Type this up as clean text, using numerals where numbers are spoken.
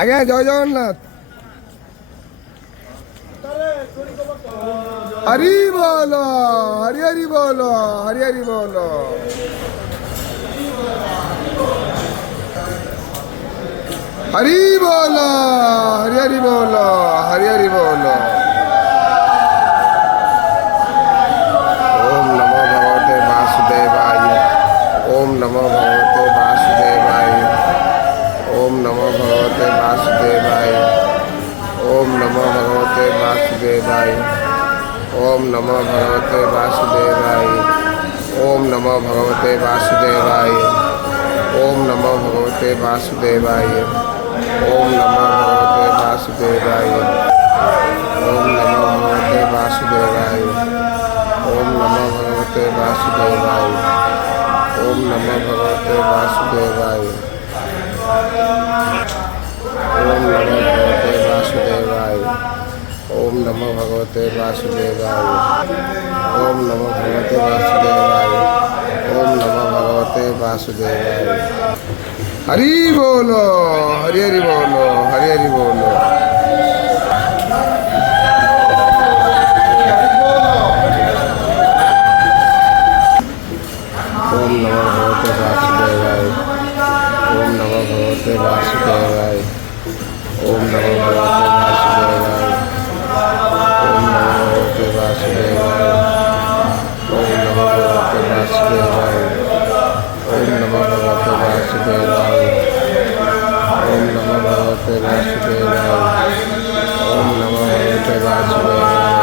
ଆଜ୍ଞା ଜୟ ଜଗନ୍ନାଥ। हरि बोलो हरि हरि बोलो हरि हरि बोलो। हरि बोलो हरि हरि बोलो हरि हरि बोलो। ओम नमो भगवते वासुदेवाय। ओम नमो भगवते वासुदेवाय। ओम नमो भगवते वासुदेवाय। ओम नमो भगवते वासुदेवाय। ओम नमो भगवते वासुदेवाय। ओम नमो भगवते वासुदेवाय। ओम नमो भगवते वासुदेवाय। ओम नमो भगवते वासुदेवाय। ओम नमो भगवते वासुदेवाय। ओम नमो भगवते वासुदेवाय। ओम नमो भगवते वासुदेवाय। ओम नमो भगवते वासुदेवाय। ओम नमो भगवते वासुदेवाय। ओम नमो भगवते वासुदेवाय। ओम नमो भगवते वासुदेवाय। हरि बोलो हरि हरि बोलो हरि हरि बोलो। ओम नमो भगवते वासुदेवाय। ओम नमो भगवते वासुदेवाय। ओम नमो भगवते वासुदेवाय। ओम नमो भगवते वासुदेवाय। ओम नमो भगवते वासुदेवाय। ओम नमो भगवते वासुदेवाय। ओम नमो भगवते वासुदेवाय। ओम नमो भगवते वासुदेवाय। ओम नमो भगवते वासुदेवाय।